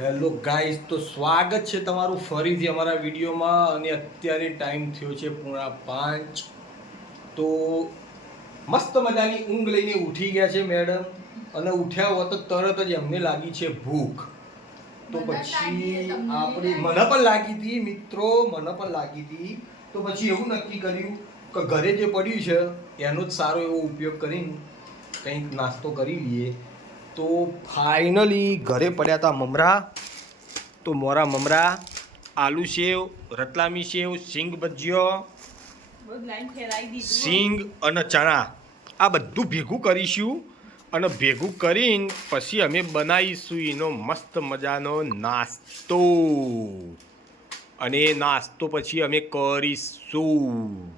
Hello guys તો સ્વાગત છે તમારું ફરીથી અમારા વિડીયોમાં અને અત્યારે ટાઈમ થયો છે પૂણા પાંચ. તો મસ્ત મજાની ઊંઘ લઈને ઉઠી ગયા છે મેડમ અને ઉઠ્યા હોત તો તરત જ એમને લાગી છે ભૂખ. તો પછી આપણી? મને પણ લાગી હતી મિત્રો મને પણ લાગી હતી. તો પછી એવું નક્કી કર્યું કે ઘરે જે પડ્યું છે એનો જ સારો એવો ઉપયોગ કરીને કંઈક નાસ્તો કરી લઈએ. તો ફાઇનલી ઘરે પડ્યા હતા મમરા. તો મોરા મમરા આલુ સેવ રતલામી સેવ સિંગ ભજીયો સિંગ અને ચણા. આ બધું ભેગું કરીશું અને ભેગું કરીને પછી અમે બનાવીશું એનો મસ્ત મજાનો નાસ્તો. અને નાસ્તો પછી અમે કરીશું.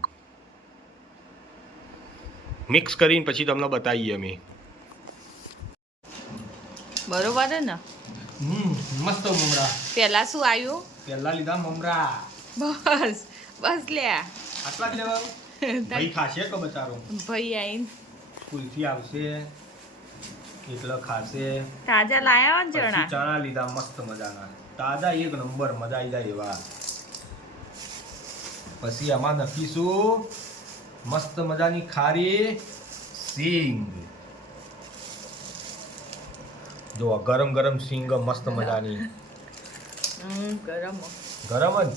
મિક્સ કરીને પછી તમને બતાવીએ અમે. બરોબર ને? હમ મસ્ત મમરા. પેલા શું આવ્યું પહેલા લીધા મમરા. બસ બસ લે. આટલા જ લેવા ભાઈ ખાશે કે બચારો? ભાઈ આઈન. સ્કૂલથી આવશે એટલે ખાશે. તાજા લાયા ને ચણા? ચણા લીધા મસ્ત મજાના. તાજા એક નંબર મજા આવી જાય એવા. પછી આમાં નખીશું. મસ્ત મજાની ખારી સિંગ. જો ગરમ ગરમ સિંગ મસ્ત મજાની. હમ ગરમ. ગરમ જ?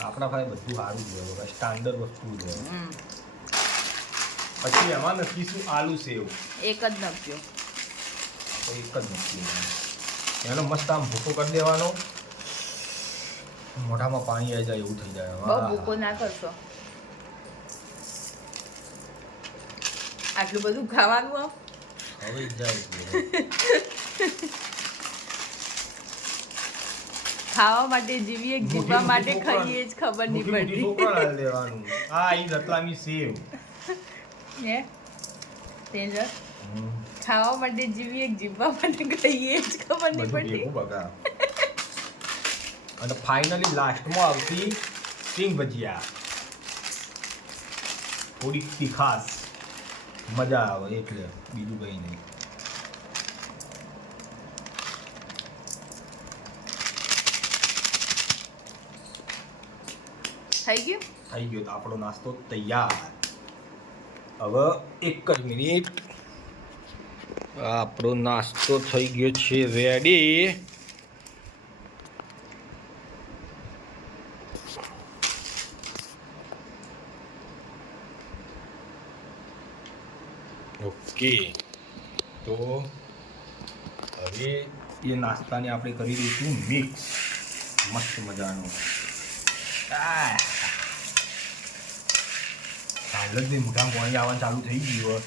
આપણા ભાઈ બધું સારું છે સ્ટાન્ડર્ડ વસ્તુ છે. હમ. પછી એમાં નાખીશું આલુ સેવ? એક જ નાખ્યો. એક જ નાખીએ એનો મસ્ત આમ ભૂકો કરી દેવાનો. મોઢામાં પાણી આવી જાય એવું થઈ જાય. બહુ ભૂકો ના કરશો. આટલું બધું ખાવાનું આમ? હવે જાય ખાવા માટે જીવીએ જીવવા માટે ખાઈએ જ ખબર નહીં પડતી. લેવાનું આ ઈ રતલામી સેવ. હે? તેજસ? ખાવા માટે જીવીએ જીવવા માટે ખાઈએ જ ખબર નહીં પડતી. બગા અને ફાઇનલી લાસ્ટમાં આવતી સિંગ ભજીયા. થોડીક તીખાસ. મજા આવે એટલે બીજું કંઈ નહીં. થઈ ગયું? થઈ ગયો તો આપણો નાસ્તો તૈયાર. હવે એક જ મિનિટ. આપણો નાસ્તો થઈ ગયો છે રેડી ઓકે. તો હવે એ નાસ્તાને આપણે કરી દઈશું મિક્સ મસ્ત મજાનું. આ હાલ જ મોઢા પાણી આવવાનું ચાલુ થઈ ગયું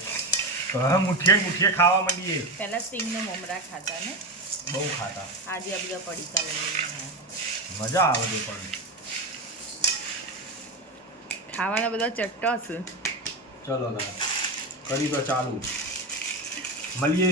હવે. મુઠીએ મુઠીએ ખાવા માંડીએ. પહેલાં સિંગનો મમરા ખાતા ને? બહુ ખાતા. આજે આ બધા પડીકા લઈને મજા આવે છે પણ. ખાવાના બધા ચટ્ટો છે ચલો ના કરી તો ચાલુ. મળીએ.